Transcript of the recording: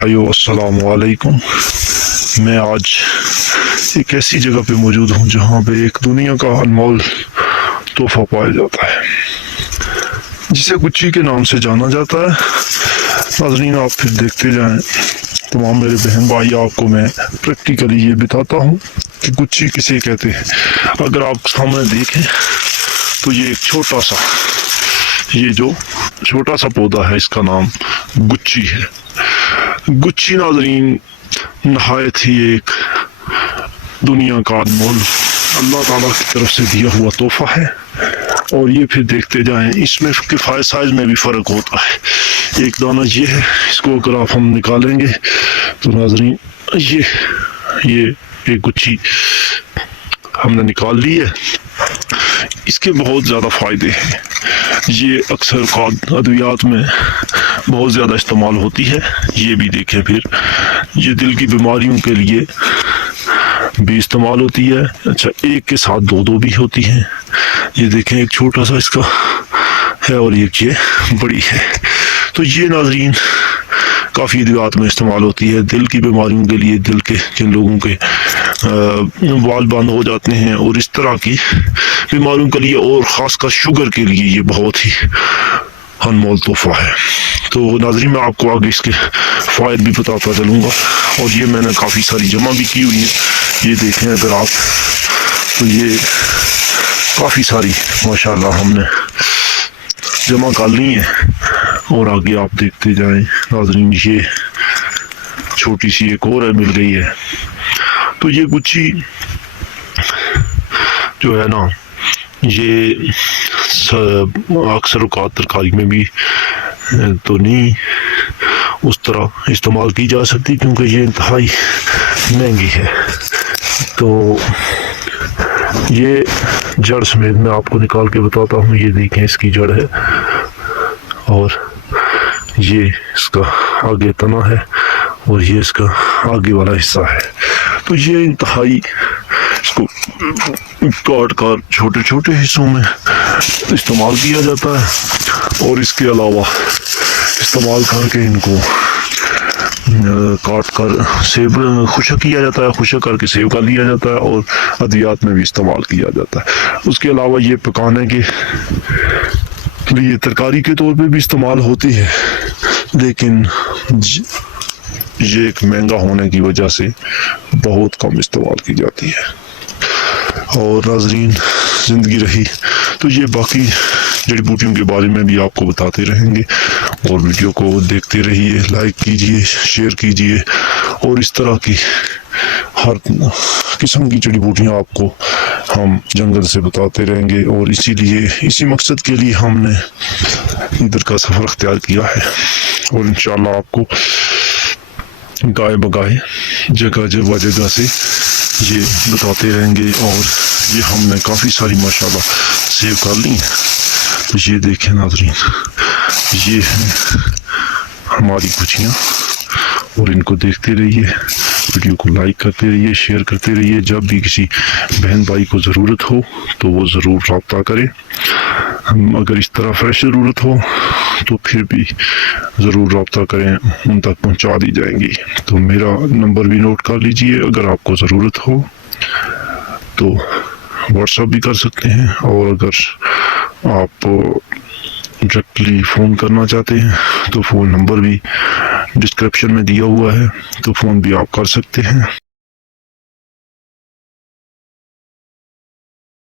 अस्सलाम वालेकुम। मैं आज एक ऐसी जगह पे मौजूद हूँ जहाँ पे एक दुनिया का अनमोल तोहफा पाया जाता है जिसे गुच्ची के नाम से जाना जाता है। नाज़रीन, आप फिर देखते जाएं। तमाम मेरे बहन भाई, आपको मैं प्रैक्टिकली ये बताता हूँ कि गुच्ची किसे कहते हैं। अगर आप सामने देखें तो ये एक छोटा सा पौधा है, इसका नाम गुच्ची है। गुच्ची नाज़रीन नहायत ही एक दुनिया का अनमोल अल्लाह ताला की तरफ से दिया हुआ तोहफा है। और ये फिर देखते जाएं, इसमें किफ़ायत साइज में भी फ़र्क होता है। एक दाना ये है, इसको अगर आप हम निकालेंगे तो नाज़रीन ये एक गुच्ची हमने निकाल ली है। इसके बहुत ज़्यादा फ़ायदे हैं। ये अक्सर अद्वियात में बहुत ज़्यादा इस्तेमाल होती है। ये भी देखें, फिर ये दिल की बीमारियों के लिए भी इस्तेमाल होती है। अच्छा, एक के साथ दो भी होती हैं। ये देखें, एक छोटा सा इसका है और एक ये बड़ी है। तो ये नाज़रीन काफ़ी अद्वियात में इस्तेमाल होती है। दिल की बीमारियों के लिए, दिल के जिन लोगों के बाल बंद हो जाते हैं और इस तरह की बीमारियों के लिए, और ख़ासकर शुगर के लिए ये बहुत ही अनमोल तोहफा है। तो नाज़रीन, मैं आपको आगे इसके फ़ायदे भी बताता चलूँगा। और ये मैंने काफ़ी सारी जमा भी की हुई है। ये देखें अगर आप, तो ये काफ़ी सारी माशाल्लाह हमने जमा कर ली है। और आगे आप देखते जाएं नाज़रीन, ये छोटी सी एक और है, मिल गई है। तो ये गुच्ची जो है ना, ये अक्सर औक़ात तरकारी में भी तो नहीं उस तरह इस्तेमाल की जा सकती, क्योंकि ये इंतहाई महंगी है। तो ये जड़ समेत मैं आपको निकाल के बताता हूँ। ये देखें, इसकी जड़ है और ये इसका आगे तना है और ये इसका आगे वाला हिस्सा है। तो ये इंतहाई, इसको काट कर छोटे छोटे हिस्सों में इस्तेमाल किया जाता है। और इसके अलावा इस्तेमाल करके इनको काट कर सेब खुशक किया जाता है, खुशक करके सेब का लिया जाता है और अद्वियात में भी इस्तेमाल किया जाता है। उसके अलावा ये पकाने के लिए तरकारी के तौर पे भी इस्तेमाल होती है, लेकिन ये एक महंगा होने की वजह से बहुत कम इस्तेमाल की जाती है। और नाज़रीन, ज़िंदगी रही तो ये बाकी जड़ी बूटियों के बारे में भी आपको बताते रहेंगे। और वीडियो को देखते रहिए, लाइक कीजिए, शेयर कीजिए। और इस तरह की हर किस्म की जड़ी बूटियाँ आपको हम जंगल से बताते रहेंगे। और इसी मकसद के लिए हमने इधर का सफ़र अख्तियार किया है। और इंशाअल्लाह आपको गाय बगाए जगह से ये बताते रहेंगे। और ये हमने काफ़ी सारी माशाल्लाह सेव कर ली हैं। तो ये देखें नाज़रीन, ये हैं हमारी गुच्चियाँ। और इनको देखते रहिए, वीडियो को लाइक करते रहिए, शेयर करते रहिए। जब भी किसी बहन भाई को ज़रूरत हो तो वो ज़रूर रब्ता करे। अगर इस तरह फ्रेश ज़रूरत हो तो फिर भी ज़रूर रब्ता करें, उन तक पहुंचा दी जाएंगी। तो मेरा नंबर भी नोट कर लीजिए। अगर आपको ज़रूरत हो तो व्हाट्सएप भी कर सकते हैं। और अगर आप डायरेक्टली फ़ोन करना चाहते हैं तो फ़ोन नंबर भी डिस्क्रिप्शन में दिया हुआ है, तो फ़ोन भी आप कर सकते हैं।